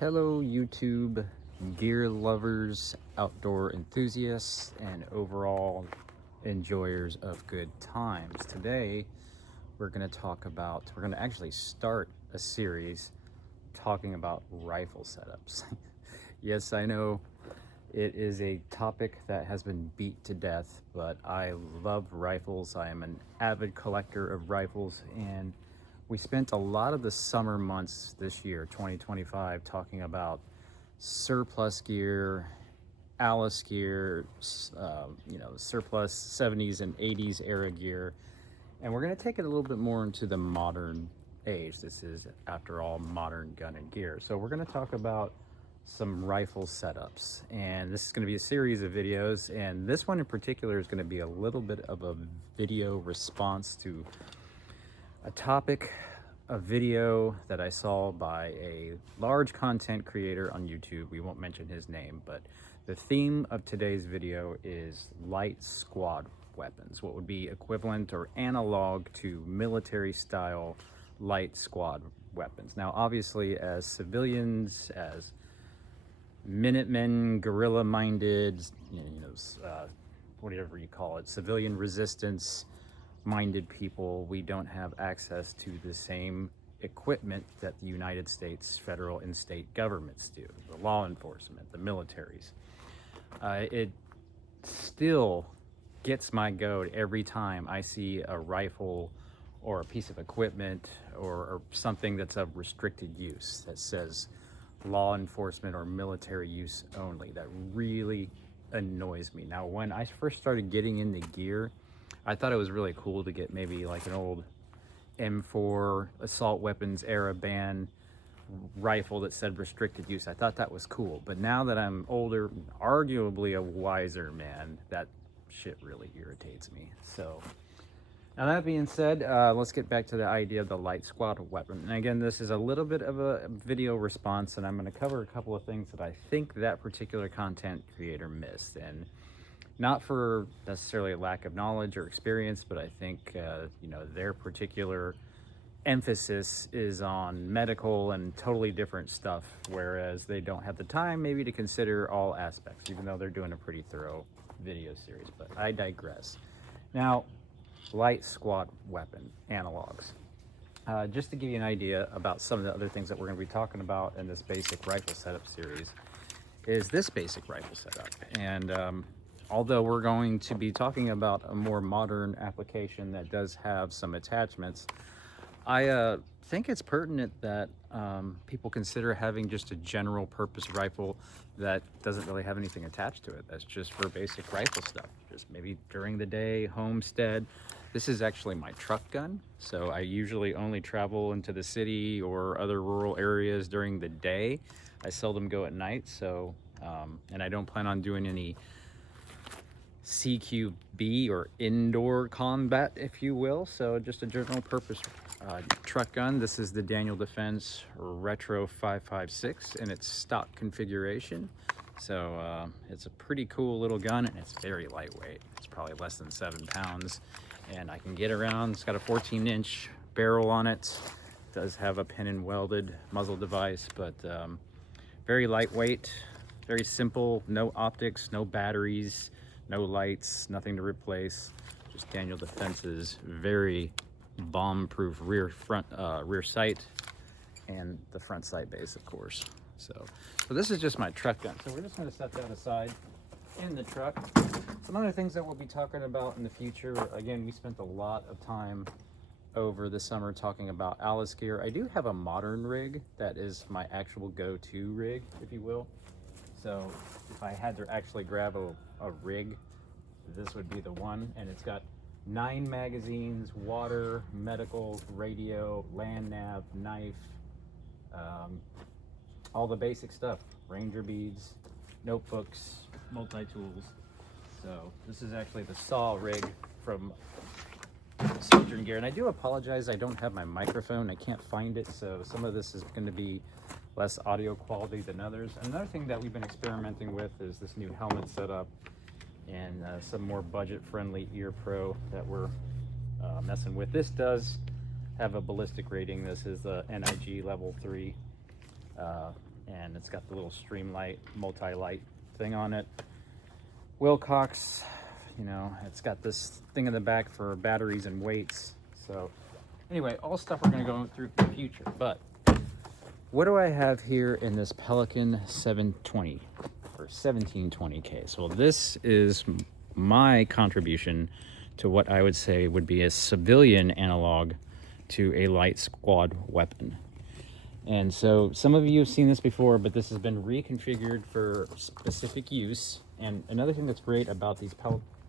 Hello YouTube gear lovers, outdoor enthusiasts, and overall enjoyers of good times. Today we're going to actually start a series talking about rifle setups. Yes, I know it is a topic that has been beat to death, but I love rifles. I am an avid collector of rifles, and we spent a lot of the summer months this year, 2025, talking about surplus gear, Alice gear, surplus 70s and 80s era gear. And we're going to take it a little bit more into the modern age. This is, after all, modern gun and gear. So we're going to talk about some rifle setups. And this is going to be a series of videos. And this one in particular is going to be a little bit of a video response to a video that I saw by a large content creator on YouTube. We won't mention his name, but the theme of today's video is light squad weapons, what would be equivalent or analog to military style light squad weapons. Now, obviously, as civilians, as Minutemen, guerrilla minded, whatever you call it, civilian resistance minded people, we don't have access to the same equipment that the United States federal and state governments do, the law enforcement, the militaries. It still gets my goat every time I see a rifle or a piece of equipment or something that's of restricted use that says law enforcement or military use only. That really annoys me. Now, when I first started getting into gear, I thought it was really cool to get maybe like an old M4 assault weapons era ban rifle that said restricted use. I thought that was cool. But now that I'm older, arguably a wiser man, that shit really irritates me. So now that being said, let's get back to the idea of the light squad weapon. And again, this is a little bit of a video response, and I'm going to cover a couple of things that I think that particular content creator missed. And not for necessarily a lack of knowledge or experience, but I think, their particular emphasis is on medical and totally different stuff, whereas they don't have the time maybe to consider all aspects, even though they're doing a pretty thorough video series. But I digress. Now, light squad weapon analogs. Just to give you an idea about some of the other things that we're going to be talking about in this basic rifle setup series, is this basic rifle setup. And although we're going to be talking about a more modern application that does have some attachments, I think it's pertinent that people consider having just a general purpose rifle that doesn't really have anything attached to it. That's just for basic rifle stuff, just maybe during the day, homestead. This is actually my truck gun, so I usually only travel into the city or other rural areas during the day. I seldom go at night, so and I don't plan on doing any CQB or indoor combat, if you will. So just a general purpose truck gun. This is the Daniel Defense Retro 556 in its stock configuration. So it's a pretty cool little gun, and it's very lightweight. It's probably less than 7 pounds, and I can get around. It's got a 14-inch barrel on it. It does have a pin and welded muzzle device, but very lightweight, very simple, no optics, no batteries, no lights, nothing to replace. Just Daniel Defense's very bomb-proof rear sight, and the front sight base, of course. So this is just my truck gun. So we're just going to set that aside in the truck. Some other things that we'll be talking about in the future. Again, we spent a lot of time over the summer talking about Alice gear. I do have a modern rig that is my actual go-to rig, if you will. So if I had to actually grab a rig, this would be the one. And it's got 9 magazines, water, medical, radio, land nav, knife, all the basic stuff, ranger beads, notebooks, multi-tools. So this is actually the saw rig from Southern Gear. And I do apologize, I don't have my microphone. I can't find it, so some of this is going to be less audio quality than others. Another thing that we've been experimenting with is this new helmet setup and some more budget-friendly ear pro that we're messing with. This does have a ballistic rating. This is the NIG level 3, and it's got the little streamlight, multi-light thing on it. Wilcox, you know, it's got this thing in the back for batteries and weights. So anyway, all stuff we're going to go through in the future. But what do I have here in this Pelican 720 or 1720 case? Well, this is my contribution to what I would say would be a civilian analog to a light squad weapon. And so some of you have seen this before, but this has been reconfigured for specific use. And another thing that's great about these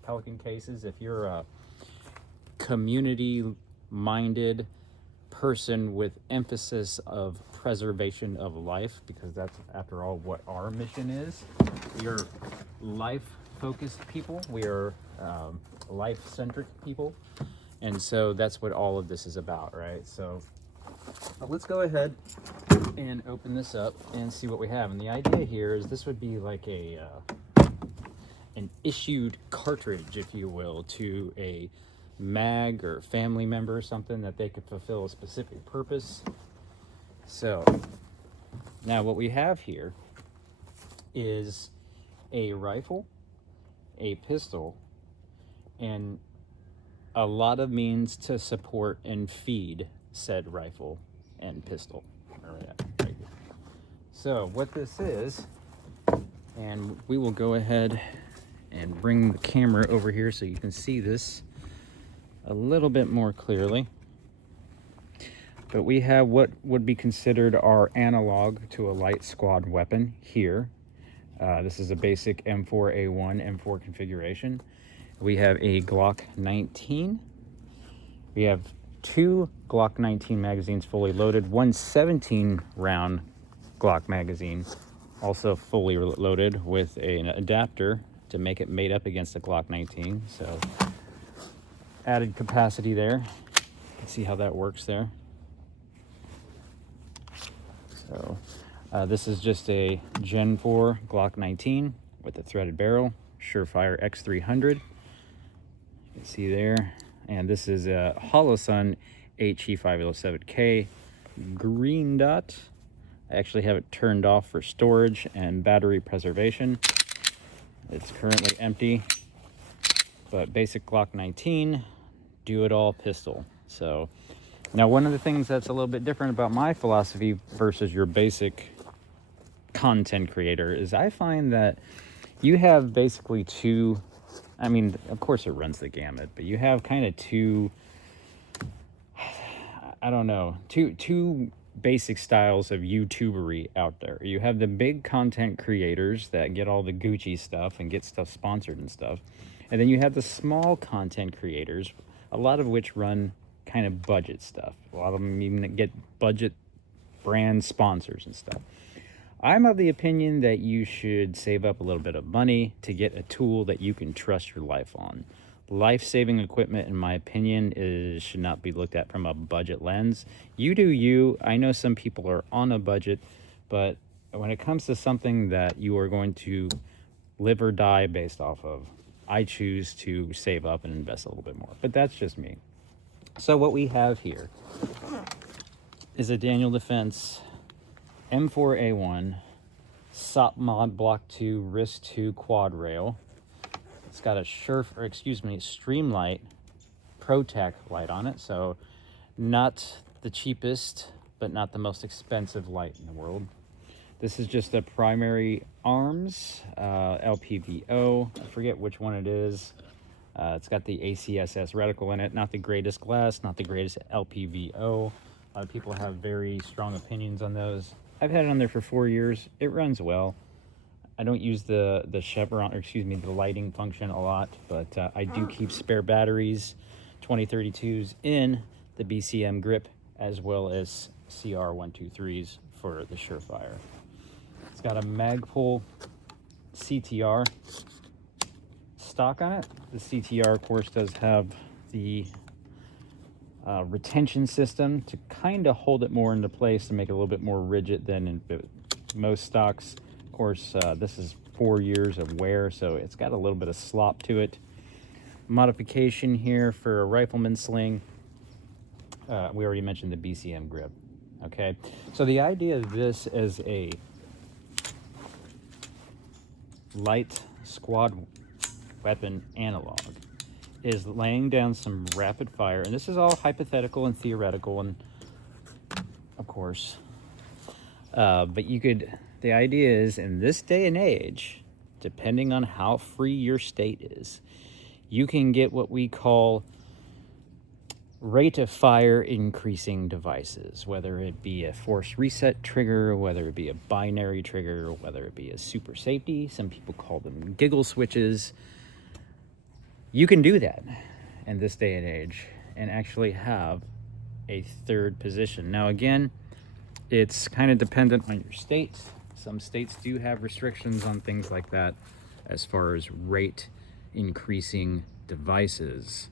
Pelican cases, if you're a community-minded person with emphasis of preservation of life, because that's, after all, what our mission is. We are life-focused people. We are life-centric people. And so that's what all of this is about, right? So let's go ahead and open this up and see what we have. And the idea here is this would be like an issued cartridge, if you will, to a mag or family member or something that they could fulfill a specific purpose. So now what we have here is a rifle, a pistol, and a lot of means to support and feed said rifle and pistol. Right here. So what this is, and we will go ahead and bring the camera over here so you can see this a little bit more clearly. But we have what would be considered our analog to a light squad weapon here. This is a basic M4A1 M4 configuration. We have a Glock 19. We have 2 Glock 19 magazines fully loaded, one 17-round Glock magazine, also fully loaded with an adapter to make it made up against the Glock 19. So added capacity there. You can see how that works there. So this is just a Gen 4 Glock 19 with a threaded barrel, Surefire X300. You can see there. And this is a Holosun HE507K green dot. I actually have it turned off for storage and battery preservation. It's currently empty, but basic Glock 19, do-it-all pistol. So now one of the things that's a little bit different about my philosophy versus your basic content creator is I find that you have basically two, I mean, of course it runs the gamut, but you have kind of two, I don't know, two basic styles of YouTubery out there. You have the big content creators that get all the Gucci stuff and get stuff sponsored and stuff. And then you have the small content creators, a lot of which run kind of budget stuff. A lot of them even get budget brand sponsors and stuff. I'm of the opinion that you should save up a little bit of money to get a tool that you can trust your life on. Life-saving equipment, in my opinion, should not be looked at from a budget lens. You do you. I know some people are on a budget, but when it comes to something that you are going to live or die based off of, I choose to save up and invest a little bit more. But that's just me. So what we have here is a Daniel Defense M4A1 SOP Mod Block 2 Wrist 2 Quad Rail. It's got a Streamlight ProTac light on it, so not the cheapest, but not the most expensive light in the world. This is just a primary arms, LPVO. I forget which one it is. It's got the ACSS reticle in it. Not the greatest glass, not the greatest LPVO. A lot of people have very strong opinions on those. I've had it on there for 4 years. It runs well. I don't use the chevron, or excuse me, the lighting function a lot, but I do keep spare batteries, 2032s in the BCM grip, as well as CR123s for the Surefire. It's got a Magpul CTR stock on it. The CTR, of course, does have the retention system to kind of hold it more into place to make it a little bit more rigid than in most stocks. Of course, this is 4 years of wear, so it's got a little bit of slop to it. Modification here for a rifleman sling. We already mentioned the BCM grip. Okay, so the idea of this as a light squad weapon analog is laying down some rapid fire, and this is all hypothetical and theoretical, and of course, but the idea is, in this day and age, depending on how free your state is, you can get what we call rate of fire increasing devices, whether it be a force reset trigger, whether it be a binary trigger, whether it be a super safety. Some people call them giggle switches. You can do that in this day and age and actually have a third position. Now, again, it's kind of dependent on your state. Some states do have restrictions on things like that as far as rate increasing devices.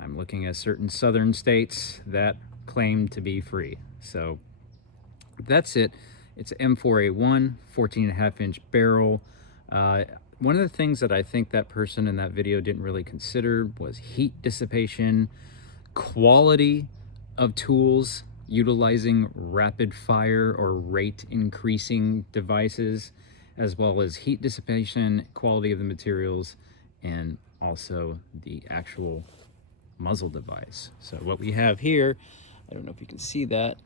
I'm looking at certain southern states that claim to be free. So that's it. It's an M4A1, 14.5-inch barrel. One of the things that I think that person in that video didn't really consider was heat dissipation, quality of tools, utilizing rapid fire or rate increasing devices, as well as heat dissipation, quality of the materials, and also the actual muzzle device. So what we have here, I don't know if you can see that,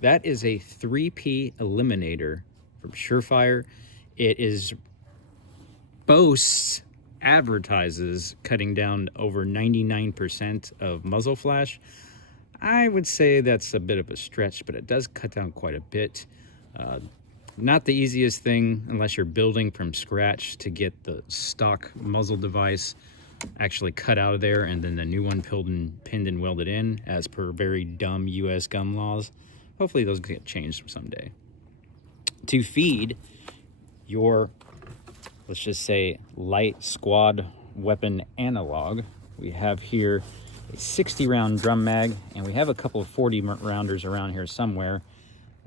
that is a 3P eliminator from Surefire. It advertises cutting down over 99% of muzzle flash. I would say that's a bit of a stretch, but it does cut down quite a bit. Not the easiest thing unless you're building from scratch to get the stock muzzle device actually cut out of there and then the new one pinned and welded in, as per very dumb US gun laws. Hopefully those get changed someday. To feed your, let's just say, light squad weapon analog, we have here a 60 round drum mag, and we have a couple of 40 rounders around here somewhere.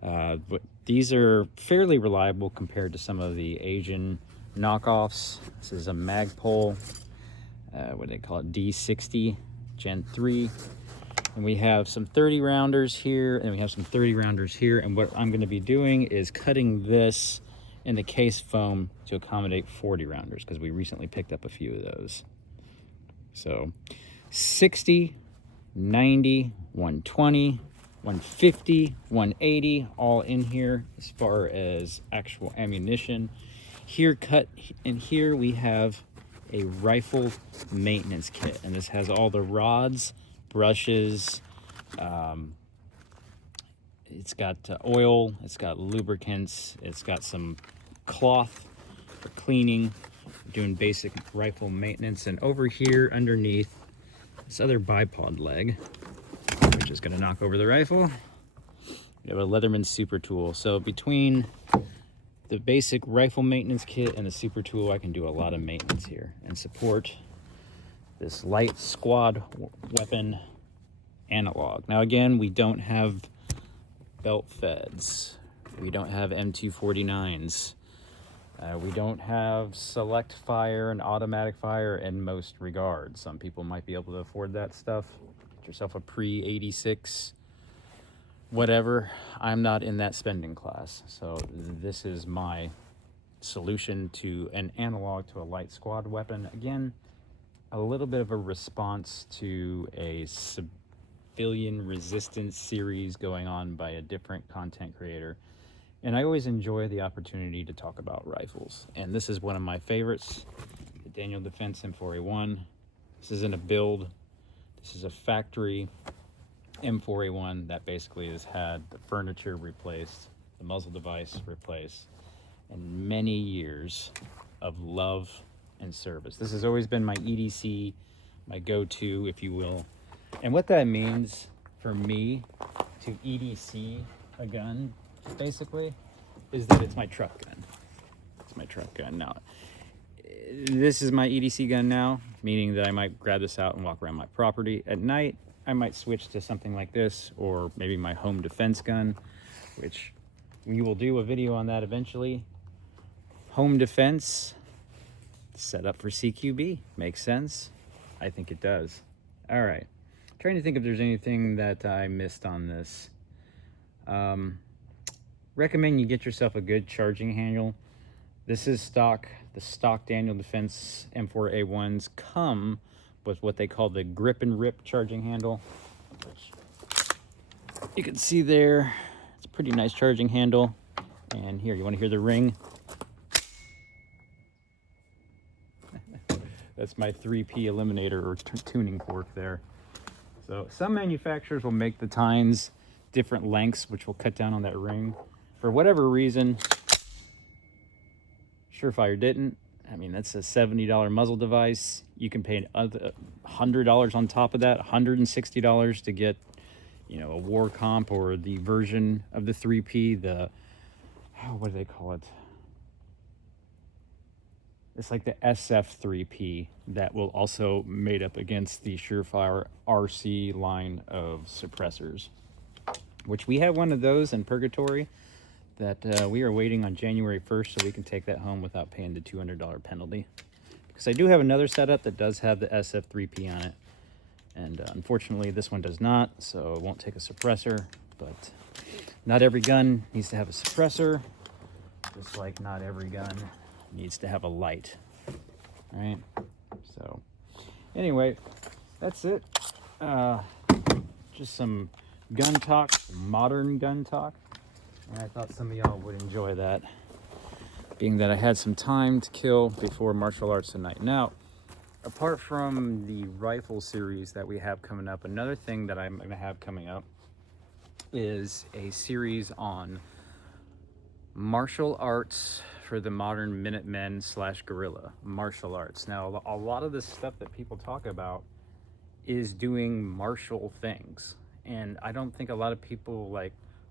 But these are fairly reliable compared to some of the Asian knockoffs. This is a Magpul, what do they call it, D60 Gen 3. And we have some 30 rounders here, and we have some 30 rounders here. And what I'm going to be doing is cutting this in the case foam to accommodate 40 rounders, because we recently picked up a few of those. So 60, 90, 120, 150, 180, all in here as far as actual ammunition. Here cut, and here we have a rifle maintenance kit, and this has all the rods, brushes, it's got oil, it's got lubricants, it's got some cloth for cleaning, doing basic rifle maintenance. And over here underneath this other bipod leg, which is going to knock over the rifle, we have a Leatherman super tool. So between the basic rifle maintenance kit and the super tool, I can do a lot of maintenance here and support this light squad weapon analog. Now again, we don't have belt feds, we don't have M249s, we don't have select fire and automatic fire in most regards. Some people might be able to afford that stuff. Get yourself a pre-86 whatever. I'm not in that spending class, so this is my solution to an analog to a light squad weapon. Again, a little bit of a response to a civilian resistance series going on by a different content creator, and I always enjoy the opportunity to talk about rifles, and this is one of my favorites, the Daniel Defense M4A1. This isn't a build, this is a factory M4A1 that basically has had the furniture replaced, the muzzle device replaced, and many years of love and service. This has always been my EDC, my go-to, if you will. And what that means for me to EDC a gun, basically, is that it's my truck gun. It's my truck gun. Now, this is my EDC gun now, meaning that I might grab this out and walk around my property. At night, I might switch to something like this, or maybe my home defense gun, which we will do a video on that eventually. Home defense, set up for CQB. Makes sense? I think it does. All right. Trying to think if there's anything that I missed on this. Recommend you get yourself a good charging handle. This is stock. The stock Daniel Defense M4A1s come with what they call the grip and rip charging handle, which you can see there. It's a pretty nice charging handle. And here, you want to hear the ring? That's my 3P eliminator or tuning fork there. So some manufacturers will make the tines different lengths, which will cut down on that ring. For whatever reason, Surefire didn't. I mean, that's a $70 muzzle device. You can pay $100 on top of that, $160 to get, you know, a war comp or the version of the 3P, the, what do they call it? It's like the SF3P that will also mate up against the Surefire RC line of suppressors, which we have one of those in Purgatory that we are waiting on January 1st so we can take that home without paying the $200 penalty. Because I do have another setup that does have the SF3P on it. And unfortunately this one does not, so it won't take a suppressor. But not every gun needs to have a suppressor, just like not every gun needs to have a light. All right? So anyway, that's it. Just some gun talk, some modern gun talk. And I thought some of y'all would enjoy that, being that I had some time to kill before martial arts tonight. Now, apart from the rifle series that we have coming up, another thing that I'm going to have coming up is a series on martial arts for the modern Minutemen / guerrilla martial arts. Now, a lot of the stuff that people talk about is doing martial things, and I don't think a lot of people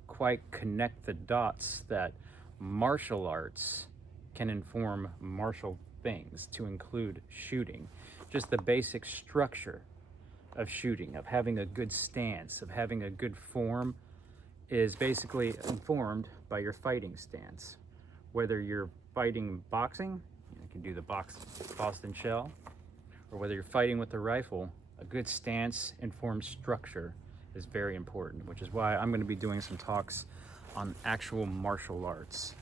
quite connect the dots that martial arts can inform martial things to include shooting. Just the basic structure of shooting, of having a good stance, of having a good form, is basically informed by your fighting stance. Whether you're fighting boxing, you can do the Boston shell, or whether you're fighting with a rifle, a good stance informed structure is very important, which is why I'm going to be doing some talks on actual martial arts.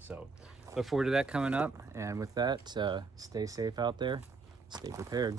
So look forward to that coming up. And with that, stay safe out there, stay prepared.